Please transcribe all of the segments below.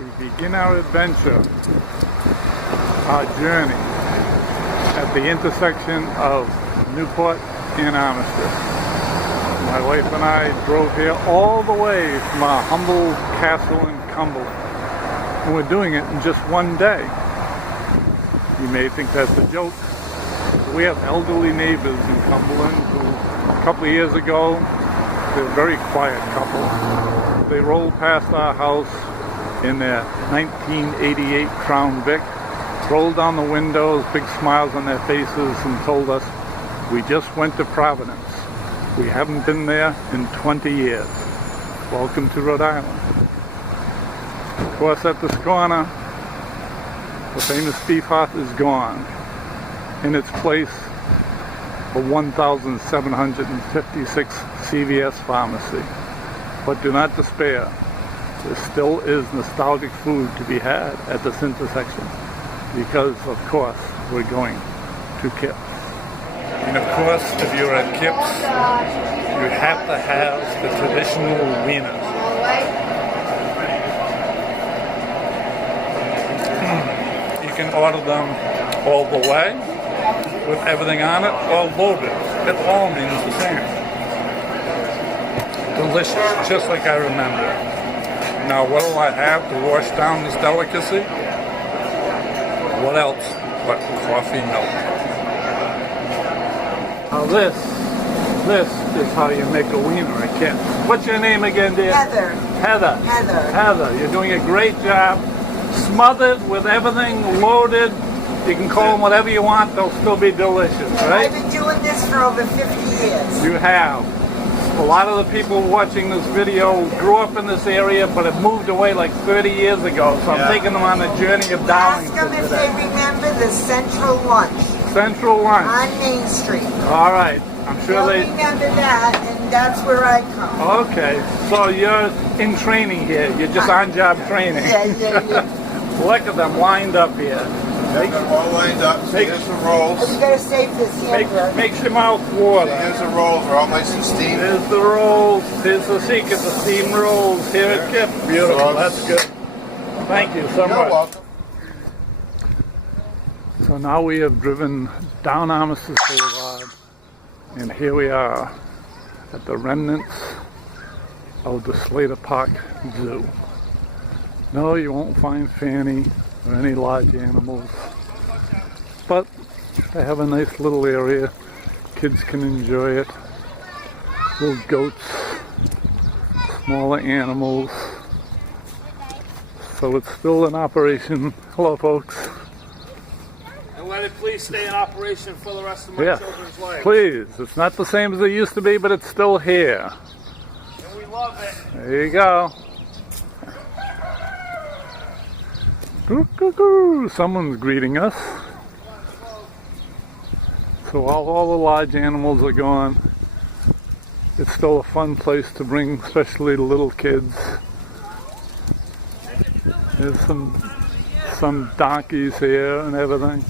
We begin our adventure, our journey, at the intersection of Newport and Armistead. My wife and I drove here all the way from our humble castle in Cumberland. And we're doing it in just one day. You may think that's a joke. We have elderly neighbors in Cumberland who, a couple of years ago, they're a very quiet couple. They rolled past our house in their 1988 Crown Vic, rolled down the windows, big smiles on their faces, and told us, "We just went to Providence. We haven't been there in 20 years. Welcome to Rhode Island." Of course, at this corner, the famous beef hut is gone. In its place, a 1,756 CVS pharmacy. But do not despair. There still is nostalgic food to be had at this intersection because, of course, we're going to Kips. And of course, if you're at Kips, you have to have the traditional wieners. You can order them all the way, with everything on it, or loaded. It all means the same. Delicious, just like I remember. Now, what will I have to wash down this delicacy? What else but coffee milk? Now this is how you make a wiener at Kips. What's your name again, dear? Heather. Heather. Heather. Heather, you're doing a great job. Smothered with everything loaded. You can call them whatever you want, they'll still be delicious, right? I've been doing this for over 50 years. You have. A lot of the people watching this video grew up in this area, but have moved away like 30 years ago, so I'm taking them on the journey of Darlington Ask them if today. they remember the Central Lunch Central Lunch. on Main Street. All right. I'm sure They'll they... remember that, and that's where I come. Okay. So you're in training here. You're just on-job training. Yeah. Look at them lined up here. Make them all lined up. See, here's the rolls. You gotta save this hamburger. Makes your mouth water. Here's the rolls. They're all nice and steamed. Here's the rolls. Here's the secret, the steam rolls. Here at Kips. Beautiful. That's good. Thank you so much. You're welcome. So now we have driven down Armistead Boulevard, and here we are at the remnants of the Slater Park Zoo. No, you won't find Fanny or any large animals, but they have a nice little area. Kids can enjoy it. Little goats, smaller animals. So it's still in operation. Hello, folks. And let it please stay in operation for the rest of my children's lives. Please. It's not the same as it used to be, but it's still here. And we love it. There you go. Someone's greeting us. So all the large animals are gone. It's still a fun place to bring, especially the little kids. There's some donkeys here and everything.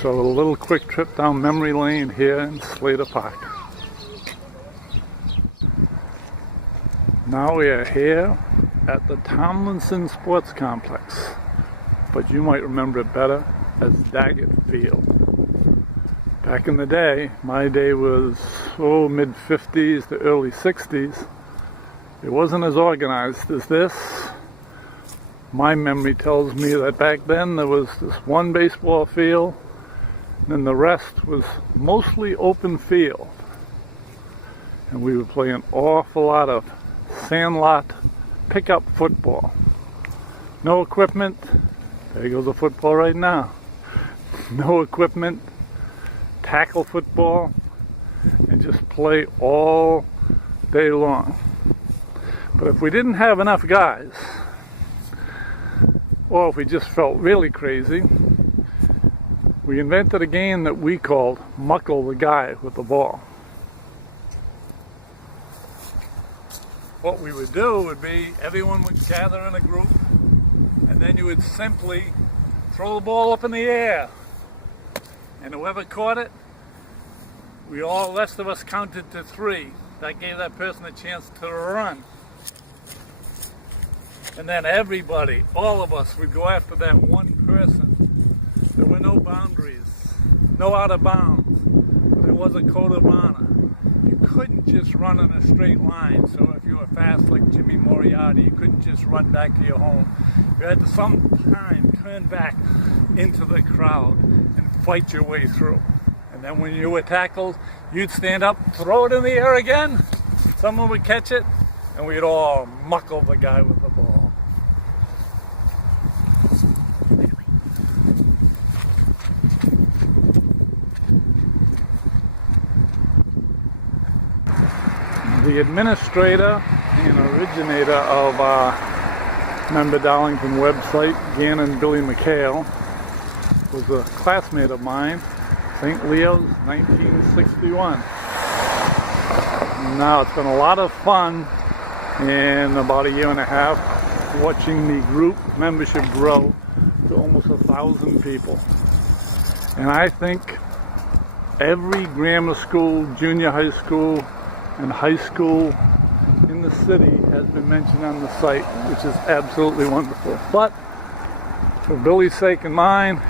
So a little quick trip down memory lane here in Slater Park. Now we are here at the Tomlinson Sports Complex, but you might remember it better as Daggett Field. Back in the day, my day was mid-50s to early 60s. It wasn't as organized as this. My memory tells me that back then there was this one baseball field, and then the rest was mostly open field. And we would play an awful lot of sandlot pickup football. No equipment. There goes the football right now. No equipment. Tackle football. And just play all day long. But if we didn't have enough guys, or if we just felt really crazy, we invented a game that we called Muckle the Guy with the Ball. What we would do would be everyone would gather in a group, and then you would simply throw the ball up in the air. And whoever caught it, the rest of us counted to 3. That gave that person a chance to run. And then everybody, all of us, would go after that one person. There were no boundaries, no out of bounds. There was a code of honor. You couldn't just run in a straight line. So if you were fast like Jimmy Moriarty, you couldn't just run back to your home. You had to sometime turn back into the crowd and fight your way through. And then when you were tackled, you'd stand up, throw it in the air again. Someone would catch it, and we'd all muckle the guy with the ball. The administrator and originator of Member Darlington website, Gannon Billy McHale, was a classmate of mine, St. Leo's, 1961. Now it's been a lot of fun in about a year and a half watching the group membership grow to almost 1,000 people. And I think every grammar school, junior high school, and high school in the city has been mentioned on the site, which is absolutely wonderful. But for Billy's sake and mine,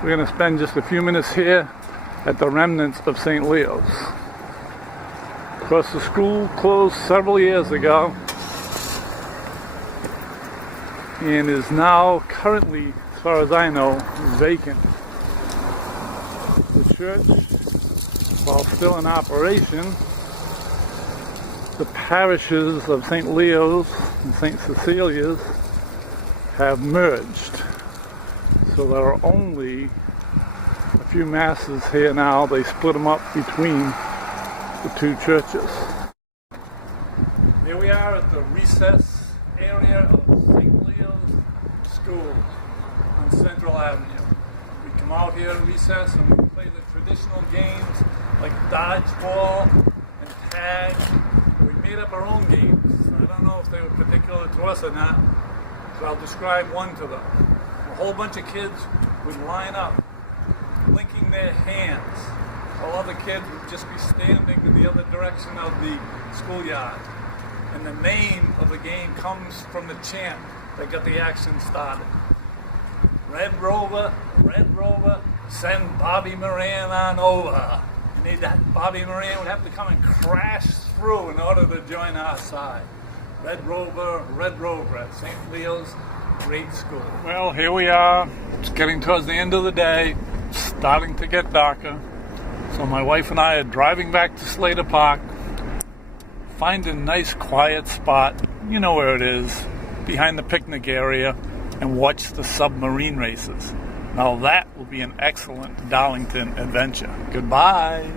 we're going to spend just a few minutes here at the remnants of St. Leo's. Of course, the school closed several years ago and is now currently, as far as I know, vacant. The church, while still in operation, the parishes of St. Leo's and St. Cecilia's have merged. So there are only a few masses here now. They split them up between the two churches. Here we are at the recess area of St. Leo's School on Central Avenue. We come out here at recess and we play the traditional games like dodgeball and tag. We made up our own games. I don't know if they were particular to us or not, so I'll describe one to them. A whole bunch of kids would line up, linking their hands. All other kids would just be standing in the other direction of the schoolyard. And the name of the game comes from the chant that got the action started. Red Rover, send Bobby Moran on over. And Bobby Moran would have to come and crash through in order to join our side. Red Rover at St. Leo's Great School. Well, here we are. It's getting towards the end of the day. It's starting to get darker. So my wife and I are driving back to Slater Park. Find a nice quiet spot, you know where it is, behind the picnic area, and watch the submarine races. Now that will be an excellent Darlington adventure. Goodbye.